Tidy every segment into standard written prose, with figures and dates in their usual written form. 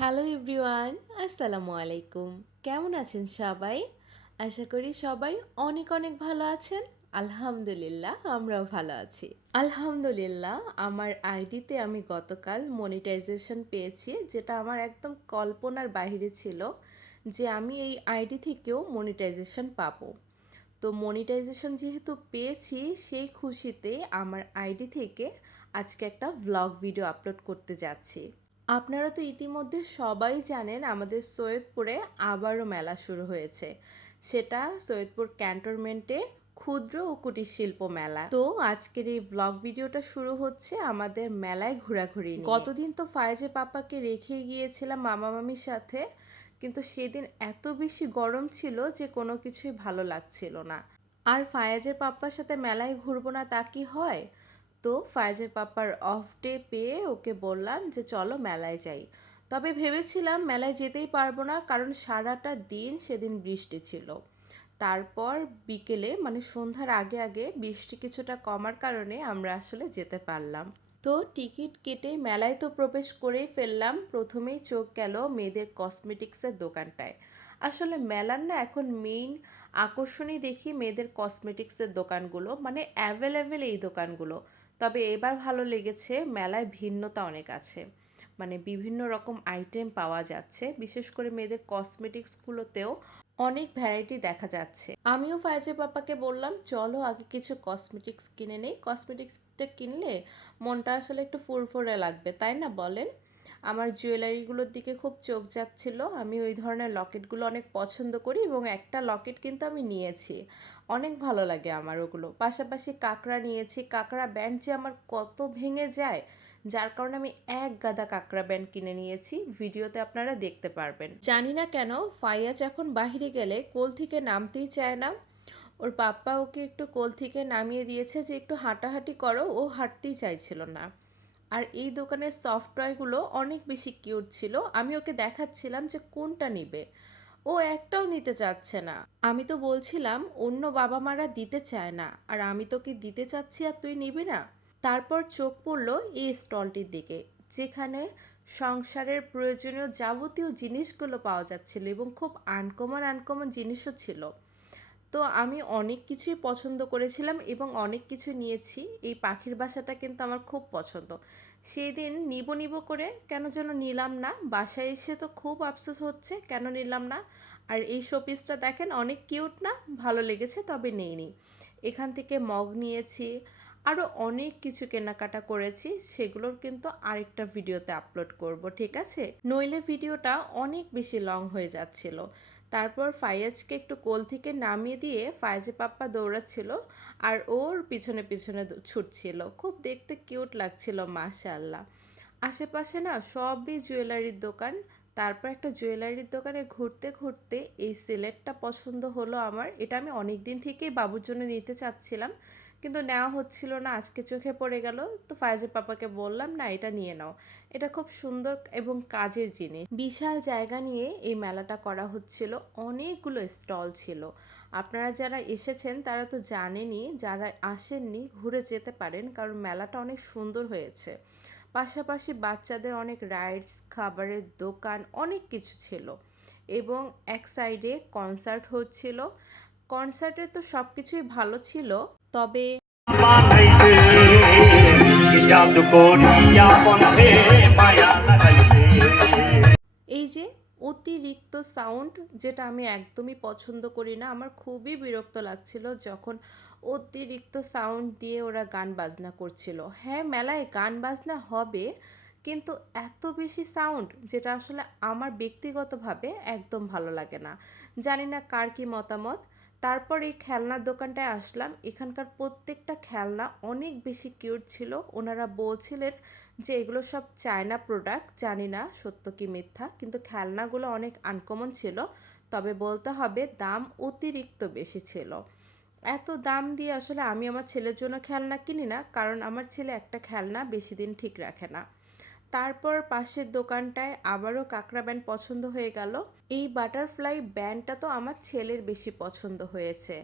Hello everyone, আসসালামু আলাইকুম। কেমন আছেন সবাই? আশা করি সবাই অনেক অনেক ভালো আছেন। আলহামদুলিল্লাহ, আমরাও ভালো আছি। আলহামদুলিল্লাহ, আমার আইডিতে আমি গতকাল মনিটাইজেশন পেয়েছি, যেটা আমার একদম কল্পনার বাইরে ছিল যে আমি এই আইডি থেকেও মনিটাইজেশন পাবো। তো মনিটাইজেশন যেহেতু পেয়েছি, সেই খুশিতে আমার আইডি থেকে আজকে একটা ভ্লগ ভিডিও আপলোড করতে যাচ্ছি। আপনারা তো ইতিমধ্যে সবাই জানেন আমাদের সৈয়দপুরে আবারও মেলা শুরু হয়েছে। সেটা সৈয়দপুর ক্যান্টনমেন্টে ক্ষুদ্র ও কুটির শিল্প মেলা। তো আজকের এই ভ্লগ ভিডিওটা শুরু হচ্ছে আমাদের মেলায় ঘোরাঘুরি নিয়ে। গতদিন তো ফায়েজে পাপাকে রেখে গিয়েছিলাম মামা মামির সাথে, কিন্তু সেদিন এত বেশি গরম ছিল যে কোনো কিছুই ভালো লাগছিল না। আর ফায়াজের পাপ্পার সাথে মেলায় ঘুরবো না তা কি হয়? তো ফায়াজের পাপ্পার অফ ডে পেয়ে ওকে বললাম যে চলো মেলায় যাই। তবে ভেবেছিলাম মেলায় যেতেই পারবো না, কারণ সারাটা দিন সেদিন বৃষ্টি ছিল। তারপর বিকেলে মানে সন্ধ্যার আগে আগে বৃষ্টি কিছুটা কমার কারণে আমরা আসলে যেতে পারলাম। তো টিকিট কেটে মেলায় তো প্রবেশ করেই ফেললাম। প্রথমেই চোখ গেল মেয়েদের কসমেটিক্সের দোকানটায়। আসলে মেলার না এখন মেইন আকর্ষণই দেখি মেয়েদের কসমেটিক্সের দোকানগুলো, মানে অ্যাভেলেবেল এই দোকানগুলো। তবে এবার ভালো লেগেছে, মেলায় ভিন্নতা অনেক আছে, মানে বিভিন্ন রকম আইটেম পাওয়া যাচ্ছে। বিশেষ করে মেয়েদের কসমেটিক্সগুলোতেও অনেক ভ্যারাইটি দেখা যাচ্ছে। আমিও ফায়েজের পাপাকে বললাম চলো আগে কিছু কসমেটিক্স কিনে নেই, কসমেটিক্সটা কিনলে মনটা আসলে একটু ফুরফুরে লাগবে, তাই না বলেন? আমার জুয়েলারিগুলোর দিকে খুব চোখ যাচ্ছিল। আমি ওই ধরনের লকেটগুলো অনেক পছন্দ করি এবং একটা লকেট কিন্তু আমি নিয়েছি। অনেক ভালো লাগে আমার ওগুলো। পাশাপাশি কাঁকড়া নিয়েছি। কাঁকড়া ব্যান্ড যে আমার কত ভেঙে যায়, যার কারণে আমি এক গাদা কাঁকড়া ব্যান্ড কিনে নিয়েছি। ভিডিওতে আপনারা দেখতে পারবেন। জানি না কেন ফাইয়াজ এখন বাহিরে গেলে কোল থেকে নামতেই চায় না। ওর পাপ্পা ওকে একটু কোল থেকে নামিয়ে দিয়েছে যে একটু হাঁটাহাঁটি করো, ও হাঁটতেই চাইছিল না। আর এই দোকানের সফট টয়গুলো অনেক বেশি কিউট ছিল। আমি ওকে দেখাচ্ছিলাম যে কোনটা নিবে, ও একটাও নিতে চাচ্ছে না। আমি তো বলছিলাম অন্য বাবা মারা দিতে চায় না, আর আমি তোকে দিতে চাচ্ছি আর তুই নিবি না। তারপর চোখ পড়ল এই স্টলটির দিকে, যেখানে সংসারের প্রয়োজনীয় যাবতীয় জিনিসগুলো পাওয়া যাচ্ছিল এবং খুব আনকমন আনকমন জিনিসও ছিল। তো আমি অনেক কিছুই পছন্দ করেছিলাম এবং অনেক কিছু নিয়েছি। এই পাখির বাসাটা কিন্তু আমার খুব পছন্দ। সেই দিন নিব নিব করে কেন যেন নিলাম না, বাসায় এসে তো খুব আফসোস হচ্ছে কেন নিলাম না। আর এই শোপিসটা দেখেন অনেক কিউট না, ভালো লেগেছে, তবে নেইনি। এখান থেকে মগ নিয়েছি, আরও অনেক কিছু কেনাকাটা করেছি। সেগুলোর কিন্তু আরেকটা ভিডিওতে আপলোড করব, ঠিক আছে? নইলে ভিডিওটা অনেক বেশি লং হয়ে যাচ্ছিল। তারপর ফায়াজকে একটু কোল থেকে নামিয়ে দিয়ে ফায়েজে পাপ্পা দৌড়াচ্ছিল আর ওর পিছনে পিছনে ছুটছিল। খুব দেখতে কিউট লাগছিল, মাশাআল্লাহ। আশেপাশে না সবই জুয়েলারির দোকান। তারপর একটা জুয়েলারির দোকানে ঘুরতে ঘুরতে এই সিলেটটা পছন্দ হলো আমার। এটা আমি অনেক দিন থেকেই বাবুর জন্য নিতে চাচ্ছিলাম, কিন্তু নেওয়া হচ্ছিল না। আজকে চোখে পড়ে গেল, তো ফায়েজের পাপাকে বললাম না এটা নিয়ে নাও, এটা খুব সুন্দর এবং কাজের জিনিস। বিশাল জায়গা নিয়ে এই মেলাটা করা হচ্ছিল, অনেকগুলো স্টল ছিল। আপনারা যারা এসেছেন তারা তো জানেনই, যারা আসেননি ঘুরে যেতে পারেন, কারণ মেলাটা অনেক সুন্দর হয়েছে। পাশাপাশি বাচ্চাদের অনেক রাইডস, খাবারের দোকান, অনেক কিছু ছিল। এবং এক সাইডে কনসার্ট হচ্ছিল। কনসার্টে তো সব কিছুই ভালো ছিল, তবে বানাইছে কি জাদু করিয়া বন্ধে মায়া লাগাইছে। এই যে অতিরিক্ত সাউন্ড, যেটা আমি একদমই পছন্দ করি না, আমার খুবই বিরক্ত লাগছিল যখন অতিরিক্ত সাউন্ড দিয়ে ওরা গান বাজনা করছিল। হ্যাঁ, মেলায় গান বাজনা হবে, কিন্তু এত বেশি সাউন্ড, যেটা আসলে আমার ব্যক্তিগতভাবে একদম ভালো লাগে না। জানি না কার কি মতামত। তারপর এই খেলনার দোকানটায় আসলাম। এখানকার প্রত্যেকটা খেলনা অনেক বেশি কিউট ছিল। ওনারা বলছিলেন যে এগুলো সব চায়না প্রোডাক্ট, জানি না সত্য কি মিথ্যা, কিন্তু খেলনাগুলো অনেক আনকমন ছিল। তবে বলতে হবে দাম অতিরিক্ত বেশি ছিল। এত দাম দিয়ে আসলে আমি আমার ছেলের জন্য খেলনা কিনি না, কারণ আমার ছেলে একটা খেলনা বেশি দিন ঠিক রাখে না। তারপর পাশের দোকানটায় আবারও কাঁকড়া ব্যান্ড পছন্দ হয়ে গেল। এই বাটারফ্লাই ব্যান্ডটা তো আমার ছেলের বেশি পছন্দ হয়েছে।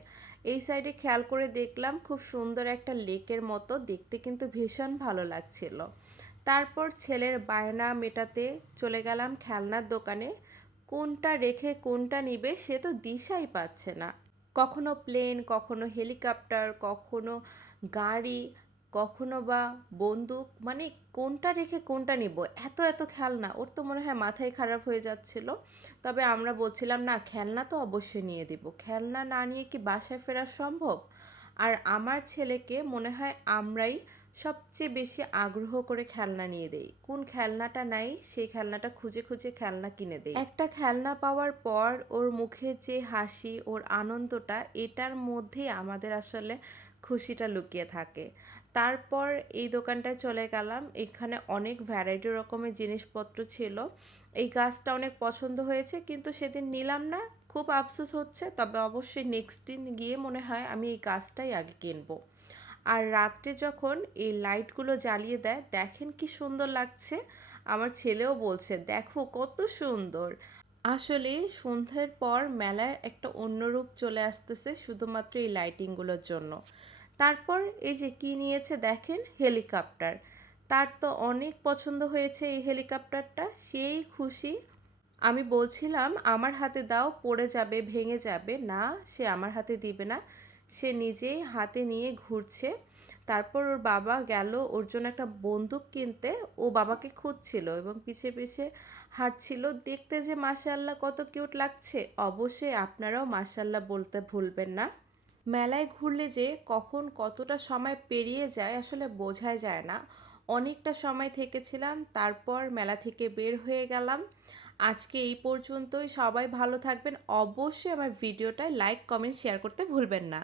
এই সাইডে খেয়াল করে দেখলাম খুব সুন্দর একটা লেকের মতো দেখতে, কিন্তু ভীষণ ভালো লাগছিল। তারপর ছেলের বায়না মেটাতে চলে গেলাম খেলনার দোকানে। কোনটা রেখে কোনটা নিবে সে তো দিশাই পাচ্ছে না। কখনো প্লেন, কখনো হেলিকপ্টার, কখনো গাড়ি, কখনো বা বন্দুক, মানে কোনটা রেখে কোনটা নিব, এত এত খেলনা, ওর তো মনে হয় মাথায় খারাপ হয়ে যাচ্ছিল। তবে আমরা বলছিলাম না, খেলনা তো অবশ্যই নিয়ে দিব, খেলনা না নিয়ে কি বাসায় ফেরা সম্ভব। আর আমার ছেলেকে মনে হয় আমরাই সবচেয়ে বেশি আগ্রহ করে খেলনা নিয়ে দেই, কোন খেলনাটা নাই সেই খেলনাটা খুঁজে খুঁজে খেলনা কিনে দেই। একটা খেলনা পাওয়ার পর ওর মুখে যে হাসি, ওর আনন্দটা, এটার মধ্যেই আমাদের আসলে খুশিটা লুকিয়ে থাকে। তারপর এই দোকানটায় চলে গেলাম, এখানে অনেক ভ্যারাইটি রকমের জিনিসপত্র ছিল। এই গাছটা অনেক পছন্দ হয়েছে কিন্তু সেদিন নিলাম না, খুব আফসোস হচ্ছে। তবে অবশ্যই নেক্সট দিন গিয়ে মনে হয় আমি এই গাছটাই আগে কিনবো। আর রাত্রে যখন এই লাইটগুলো জ্বালিয়ে দেয়, দেখেন কি সুন্দর লাগছে। আমার ছেলেও বলছে দেখো কত সুন্দর। আসলে সন্ধ্যের পর মেলায় একটা অন্য রূপ চলে আসতেছে শুধুমাত্র এই লাইটিংগুলোর জন্য। তারপর এই যে কি নিয়েছে দেখেন, হেলিকপ্টার। তার তো অনেক পছন্দ হয়েছে এই হেলিকপ্টারটা, সেই খুশি। আমি বলছিলাম আমার হাতে দাও, পড়ে যাবে, ভেঙে যাবে, না সে আমার হাতে দিবে না, সে নিজেই হাতে নিয়ে ঘুরছে। তারপর ওর বাবা গেল ওর জন্য একটা বন্দুক কিনতে, ও বাবাকে খুঁজছিল এবং পিছে পিছে হাঁটছিল। দেখতে যে মাশাআল্লাহ কত কিউট লাগছে, অবশ্যই আপনারাও মাশাআল্লাহ বলতে ভুলবেন না। মেলায় ঘুরলে যে কখন কতটা সময় পেরিয়ে যায় আসলে বোঝাই যায় না। অনেকটা সময় থেকেছিলাম, তারপর মেলা থেকে বের হয়ে গেলাম। আজকে এই পর্যন্তই, সবাই ভালো থাকবেন। অবশ্যই আমার ভিডিওটা লাইক, কমেন্ট, শেয়ার করতে ভুলবেন না।